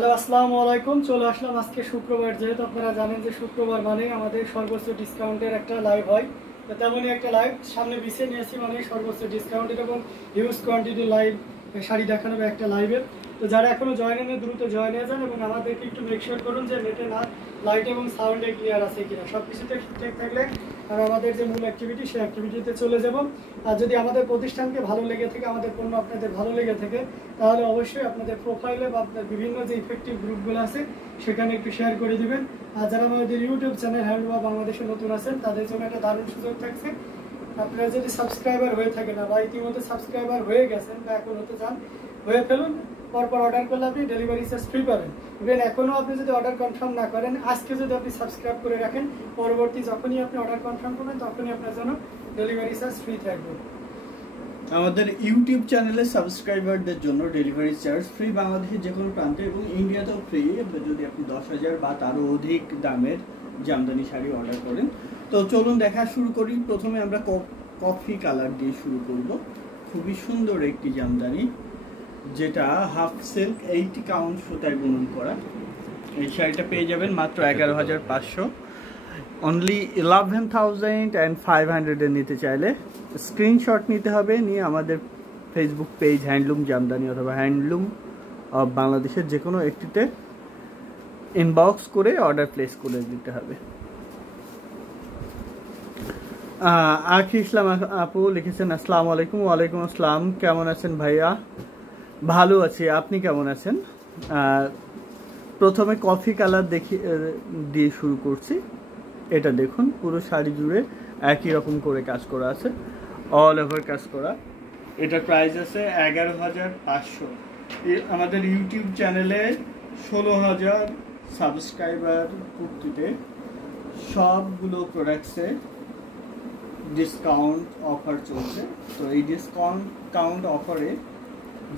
Hello, আসসালামু আলাইকুম। চলে আসলাম আজকে শুক্রবার, যেহেতু আপনারা জানেন যে শুক্রবার মানে আমাদের সর্বোচ্চ ডিসকাউন্টের একটা লাইভ হয়। তো তেমনই একটা লাইভ সামনে বিছিয়ে নিয়েছি, মানে সর্বোচ্চ ডিসকাউন্টের এবং হিউজ কোয়ান্টিটি লাইভ শাড়ি দেখানো একটা লাইভের। তো যারা এখনো জয়েন হয়নি দ্রুত জয়েন হয়ে যান এবং আমাদেরকে একটু মেক শিওর করুন যে নেটে না লাইট এবং সাউন্ডে ক্লিয়ার আছে কিনা। সব কিছুতে ঠিকঠাক থাকলে আর আমাদের যে মূল অ্যাক্টিভিটি সেই অ্যাক্টিভিটিতে চলে যাব। আর যদি আমাদের প্রতিষ্ঠানকে ভালো লেগে থাকে, আমাদের পণ্য আপনাদের ভালো লেগে থাকে, তাহলে অবশ্যই আপনাদের প্রোফাইলে বা আপনার বিভিন্ন যে ইফেক্টিভ গ্রুপগুলো আছে সেখানে একটু শেয়ার করে দিবেন। আর যারা আমাদের ইউটিউব চ্যানেল হ্যান্ডলুম বাংলাদেশে নতুন আছেন তাদের জন্য একটা দারুণ সুযোগ থাকছে। আপনারা যদি সাবস্ক্রাইবার হয়ে থাকে না বা ইতিমধ্যে সাবস্ক্রাইবার হয়ে গেছেন বা এখন হতে চান, হয়ে ফেলুন। পরপর অর্ডার করলে আপনি ডেলিভারি চার্জ ফ্রি পাবেন। ইভেন এখনও আপনি যদি অর্ডার কনফার্ম না করেন, আজকে যদি আপনি সাবস্ক্রাইব করে রাখেন, পরবর্তী যখনই আপনি অর্ডার কনফার্ম করবেন তখনই আপনার জন্য ডেলিভারি চার্জ ফ্রি থাকবে। আমাদের ইউটিউব চ্যানেলে সাবস্ক্রাইবারদের জন্য ডেলিভারি চার্জ ফ্রি, বাংলাদেশের যে কোনো প্রান্তে এবং ইন্ডিয়াতেও ফ্রি যদি আপনি 10,000 বা তারও অধিক দামের জামদানি শাড়ি অর্ডার করেন। তো চলুন দেখা শুরু করি। প্রথমে আমরা কফি কালার দিয়ে শুরু করব। খুবই সুন্দর একটি জামদানি, যেটা হাফ সিল্ক 80 কাউন্ট সুতায় বুনন করা। এই শাড়িটা পেয়ে যাবেন মাত্র 11,500, অনলি 11,500 নিতে চাইলে স্ক্রিনশট নিতে হবে, নিয়ে আমাদের ফেসবুক পেজ হ্যান্ডলুম জামদানি অথবা হ্যান্ডলুম অফ বাংলাদেশের যে কোনো একটিতে ইনবক্স করে অর্ডার প্লেস করে দিতে হবে। আখি ইসলাম আপু লিখেছেন, আসসালামু আলাইকুম। ওয়ালাইকুম আসসালাম, কেমন আছেন ভাইয়া? ভালো আছি, আপনি কেমন আছেন? প্রথমে কফি কালার দিয়ে শুরু করছি। এটা দেখুন, পুরো শাড়ি জুড়ে একই রকম করে কাজ করা আছে, অল ওভার কাজ করা। এটার প্রাইস আছে 11,500। আমাদের ইউটিউব চ্যানেলে 16,000 সাবস্ক্রাইবার পূর্তিতে সবগুলো প্রোডাক্টসে ডিসকাউন্ট অফার চলছে। তো এই ডিসকাউন্ট অফারে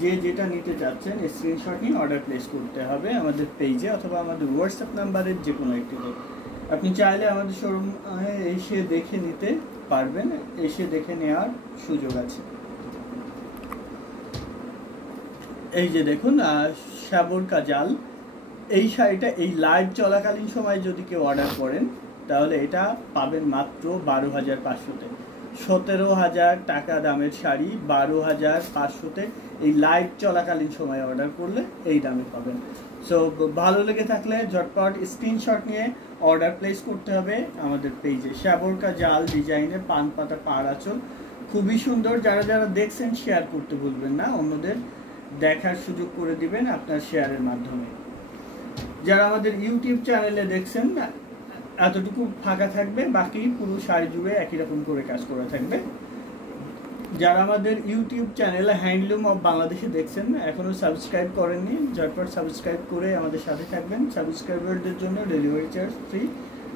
যে যেটা নিতে চাচ্ছেন স্ক্রিনশট নিয়ে অর্ডার প্লেস করতে হবে আমাদের পেজে অথবা আমাদের হোয়াটসঅ্যাপ নাম্বারের যে কোনো একটিতে। আপনি চাইলে আমাদের শোরুমে এসে দেখে নিতে পারবেন, এসে দেখে নেওয়ার সুযোগ আছে। এই যে দেখুন, সাবর কাজাল, এই শাড়িটা এই লাইভ চলাকালীন সময় যদি কেউ অর্ডার করেন তাহলে এটা পাবেন মাত্র 12,500-তে। 17,000 টাকা দামের শাড়ি 12,500-তে এই লাইভ চলাকালীন সময় অর্ডার করলে এই দামে পাবেন। সো ভালো লেগে থাকলে ঝটপট স্ক্রিনশট নিয়ে অর্ডার প্লেস করতে হবে আমাদের পেজে। সাবরকা জাল ডিজাইনের পান পাতা পাড় আঁচল, খুবই সুন্দর। যারা যারা দেখছেন শেয়ার করতে ভুলবেন না, অন্যদের দেখার সুযোগ করে দিবেন আপনার শেয়ারের মাধ্যমে। যারা আমাদের ইউটিউব চ্যানেলে দেখছেন এতটুকু ফাঁকা থাকবে, বাকি পুরো শাড়ি জুড়ে একই রকম করে কাজ করা থাকবে। যারা আমাদের ইউটিউব চ্যানেল হ্যান্ডলুম অফ বাংলাদেশে দেখছেন এখনো সাবস্ক্রাইব করেননি, ঝটপট সাবস্ক্রাইব করে আমাদের সাথে থাকবেন। সাবস্ক্রাইবারদের জন্য ডেলিভারি চার্জ ফ্রি,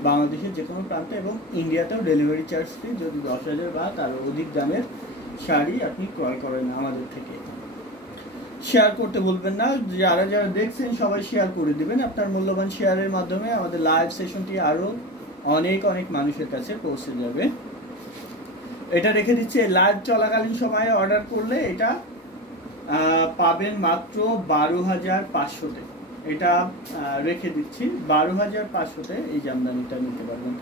বাংলাদেশের যে কোনো প্রান্তে এবং ইন্ডিয়াতেও ডেলিভারি চার্জ ফ্রি যদি 10,000 বা তারও অধিক দামের শাড়ি আপনি ক্রয় করেন আমাদের থেকে। শেয়ার করতে বলবেন না, যারা যারা দেখছেন সবাই শেয়ার করে দিবেন। আপনার মূল্যবান শেয়ারের মাধ্যমে আমাদের লাইভ সেশনটি আরও অনেক অনেক মানুষের কাছে পৌঁছে যাবে। এটা রেখে দিচ্ছে লাইভ চলাকালীন সময়ে অর্ডার করলে এটা পাবেন মাত্র 12,500-তে। এটা রেখে দিচ্ছি 12,500-তে এই জামদানিটা নিতে পারবেন।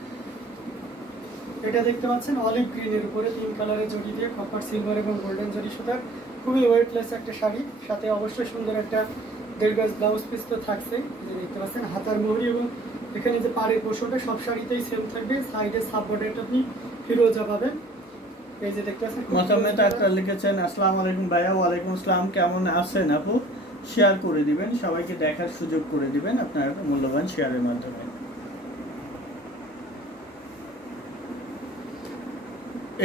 এটা দেখতে পাচ্ছেন অলিভ গ্রিনের উপরে 3 কালারের জড়ি দিয়ে কপার, সিলভার এবং গোল্ডেন জড়ি সুতার খুবই ওয়েটলেস একটা শাড়ি। সাথে অবশ্যই সুন্দর একটা 1.5 গজ ব্লাউজ পিস তো থাকছে। দেখতে পাচ্ছেন হাতার মোহরি এবং এখানে যে পাড়ের পোর্শনটা সব শাড়িতেই সেম থাকবে। সাইডে সাপোর্টেড আপনি ফিরোজা পাবেন। এই যে দেখতে পাচ্ছেন মোসাম্মেদ আক্তার লিখেছেন, আসসালামু আলাইকুম ভাইয়া। ওয়ালাইকুম আসসালাম, কেমন আছেন আপু? শেয়ার করে দিবেন, সবাইকে দেখার সুযোগ করে দিবেন আপনার মূল্যবান শেয়ারের মাধ্যমে।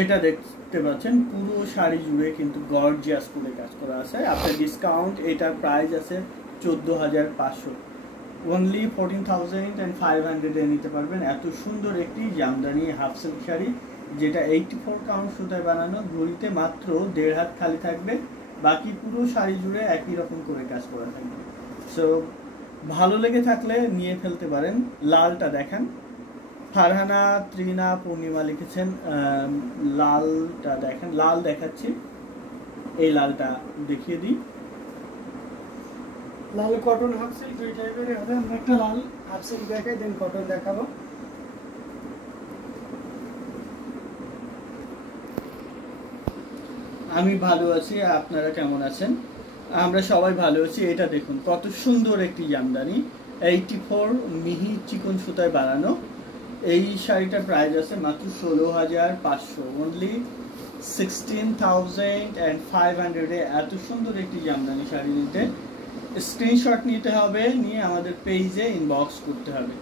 এটা দেখতে পাচ্ছেন পুরো শাড়ি জুড়ে কিন্তু গর্জিয়াস করে কাজ করা আছে। আপনার ডিসকাউন্ট এটার প্রাইস আছে 14,500, অনলি 14,500 নিতে পারবেন। এত সুন্দর একটি জামদানি হাফ সিল্ক শাড়ি, যেটা 84 কাউন্ট সুতায় বানানো, ঘড়িতে মাত্র 1.5 হাত খালি থাকবে, বাকি পুরো শাড়ি জুড়ে একই রকম করে কাজ করা থাকবে। সো ভালো লেগে থাকলে নিয়ে ফেলতে পারেন। লালটা দেখান, ফারহানা ত্রিনা পূর্ণিমা লিখেছেন লালটা দেখেন, লাল দেখাচ্ছি, এই লালটা দেখিয়ে দিই। লাল কটন হাফ সিল্ক দুই টাইপের হবে। আমরা একটা লাল হাফ সিল্ক দেখাই, দেন কটন দেখাবো। আমি ভালো আছি, আপনারা কেমন আছেন? আমরা সবাই ভালো আছি। এটা দেখুন কত সুন্দর একটি জামদানি, 84 মিহি চিকন সুতায় বানানো। এই শাড়িটার প্রাইস আছে মাত্র 16,500, অনলি 16,500 এ এত সুন্দর একটি জামদানি শাড়ি নিতে স্ক্রিনশট নিতে হবে, নিয়ে আমাদের পেজে ইনবক্স করতে হবে।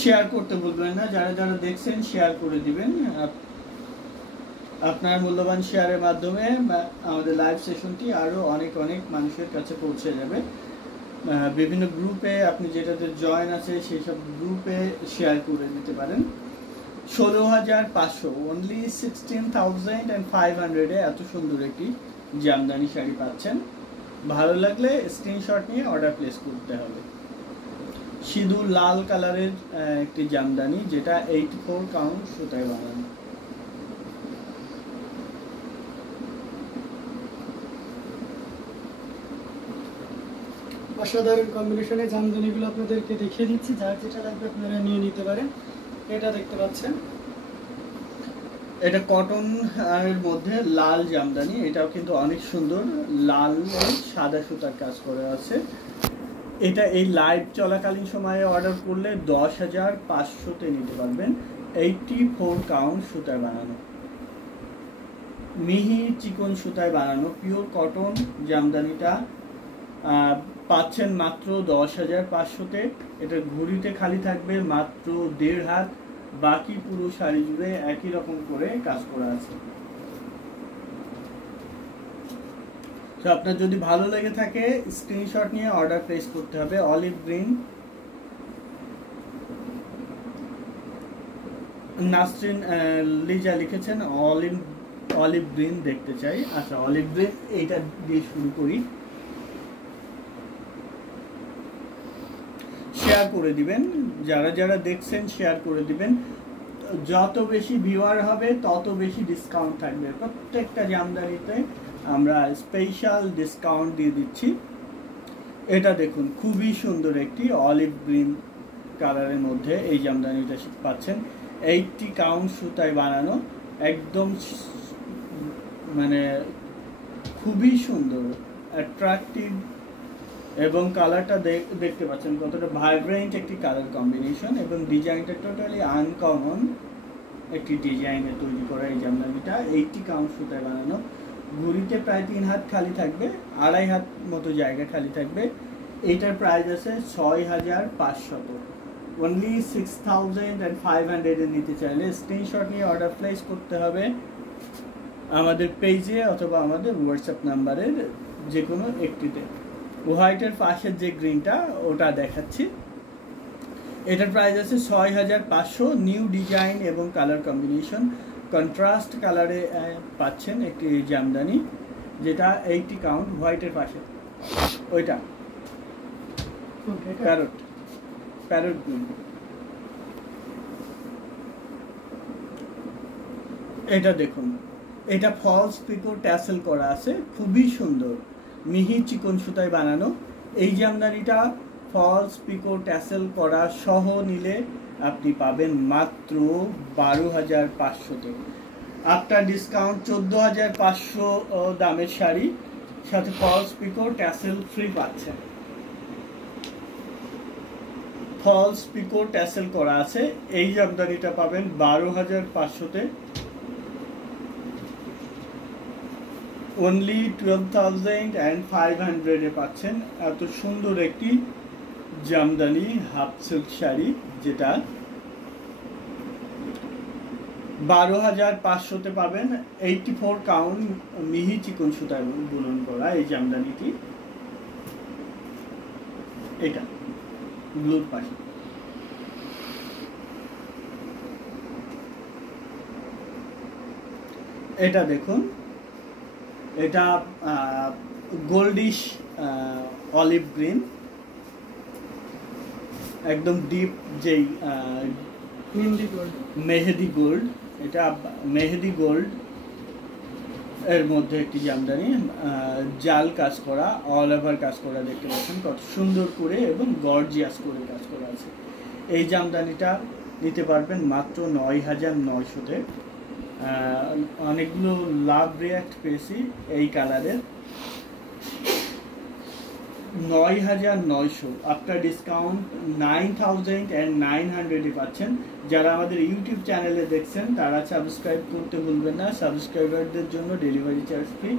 শেয়ার করতে ভুলবেন না, যারা যারা দেখছেন শেয়ার করে দিবেন। আপনার মূল্যবান শেয়ারের মাধ্যমে আমাদের লাইভ সেশনটি আরও অনেক অনেক মানুষের কাছে পৌঁছে যাবে। বিভিন্ন গ্রুপে আপনি যেটাতে জয়েন আছে সেই সব গ্রুপে শেয়ার করে দিতে পারেন। 16,500, অনলি 16,500 এ এত সুন্দর একটি জামদানি শাড়ি পাচ্ছেন। ভালো লাগলে স্ক্রিনশট নিয়ে অর্ডার প্লেস করতে হবে। সিঁদুর লাল কালারের একটি জামদানি, যেটা 84 কাউন্ট সুতায় বানানো। অসাধারণ কম্বিনেশনে জামদানিগুলো আপনাদেরকে দেখিয়ে দিচ্ছি, যার যেটা লাগবে আপনারা নিয়ে নিতে পারেন। এটা দেখতে পাচ্ছেন, এটা কটন এর মধ্যে লাল জামদানি, এটাও কিন্তু অনেক সুন্দর, লাল সাদা সুতার কাজ করা আছে। এটা এই লাইভ চলাকালীন সময়ে অর্ডার করলে 10,500-তে নিতে পারবেন। 84 কাউন্ট সুতায় বানানো, মিহি চিকন সুতায় বানানো পিওর কটন জামদানিটা পাচ্ছেন মাত্র 10,500-তে। এটা ঘুড়িতে খালি থাকবে মাত্র 1.5 হাত, বাকি পুরো শাড়ি জুড়ে একই রকম করে কাজ করা আছে। তো আপনার যদি ভালো লেগে থাকে স্ক্রিনশট নিয়ে অর্ডার প্লেস করতে হবে। অলিভ গ্রিন, নাসরিন লিজা লিখেছেন অলিভ গ্রিন দেখতে চাই। আচ্ছা, অলিভ গ্রিন এইটা দিয়ে শুরু করি। শেয়ার করে দিবেন, যারা যারা দেখছেন শেয়ার করে দিবেন। যত বেশি ভিউয়ার হবে তত বেশি ডিসকাউন্ট থাকবে। প্রত্যেকটা জামদানিতে আমরা স্পেশাল ডিসকাউন্ট দিয়ে দিচ্ছি। এটা দেখুন খুবই সুন্দর একটি অলিভ গ্রিন কালারের মধ্যে এই জামদানিটা পাচ্ছেন। 80 কাউন্ট সুতায় বানানো, একদম মানে খুবই সুন্দর, অ্যাট্রাকটিভ, এবং কালারটা দেখতে পাচ্ছেন কতটা ভাইব্রেন্ট একটি কালার কম্বিনেশন, এবং ডিজাইনটা টোটালি আনকমন একটি ডিজাইনে তৈরি করা এই জামদানিটা। 80 কাউন্ট সুতায় বানানো, ঘুড়িতে প্রায় 3 হাত খালি থাকবে, 2.5 হাত মতো জায়গা খালি থাকবে। এইটার প্রাইস আছে 6,500, অনলি 6,500 এ নিতে চাইলে স্ক্রিনশট নিয়ে অর্ডার প্লেস করতে হবে আমাদের পেজে অথবা আমাদের হোয়াটসঅ্যাপ নাম্বারের যে কোনো একটিতে। হোয়াইটের পাশের যে গ্রিনটা ওটা দেখাচ্ছি, এটার প্রাইস আছে 6,500। নিউ ডিজাইন এবং কালার কম্বিনেশন, কন্ট্রাস্ট কালারে পাচ্ছেন একটি জামদানি, যেটা 80 কাউন্ট। হোয়াইটের পাশে ওইটা প্যারট গ্রিন। এটা দেখুন, এটা ফলস পিকো ট্যাসেল করা আছে, খুবই সুন্দর, মিহি চিকন সুতায় বানানো। এই জামদানিটা ফলস পিকো ট্যাসেল করা সহ নিলে আপনি পাবেন মাত্র 12,500-তে। আফটার ডিসকাউন্ট 14,500 দামের শাড়ি, সাথে ফলস পিকো ট্যাসেল ফ্রি পাচ্ছেন। ফলস পিকো ট্যাসেল করা আছে, এই জামদানিটা পাবেন 12,500-তে, অনলি 12,500-এ পাচ্ছেন এত সুন্দর একটি জামদানি হাফ সিল্ক শাড়ি, যেটা 12,500-তে পাবেন। 84 কাউন্ট মিহি চিকন সুতায় বুনন করা এই জামদানিটি। এটা ব্লুর পাশে এটা দেখুন, এটা গোল্ডিশ অলিভ গ্রিন, একদম ডিপ যেই মেহেদি গোল্ড, এটা মেহেদি গোল্ড এর মধ্যে একটি জামদানি, জাল কাজ করা, অল ওভার কাজ করা, দেখতে পাচ্ছেন কত সুন্দর করে এবং গর্জিয়াস করে কাজ করা আছে। এই জামদানিটা নিতে পারবেন মাত্র ৯,৯০০-তে। অনেকগুলো লাভ রিয়াক্ট পেয়েছি এই কালারের। ৯,৯০০ আফটার ডিসকাউন্ট 9,900 পাচ্ছেন। যারা আমাদের ইউটিউব চ্যানেলে দেখছেন তারা সাবস্ক্রাইব করতে ভুলবেন না। সাবস্ক্রাইবারদের জন্য ডেলিভারি চার্জ ফ্রি।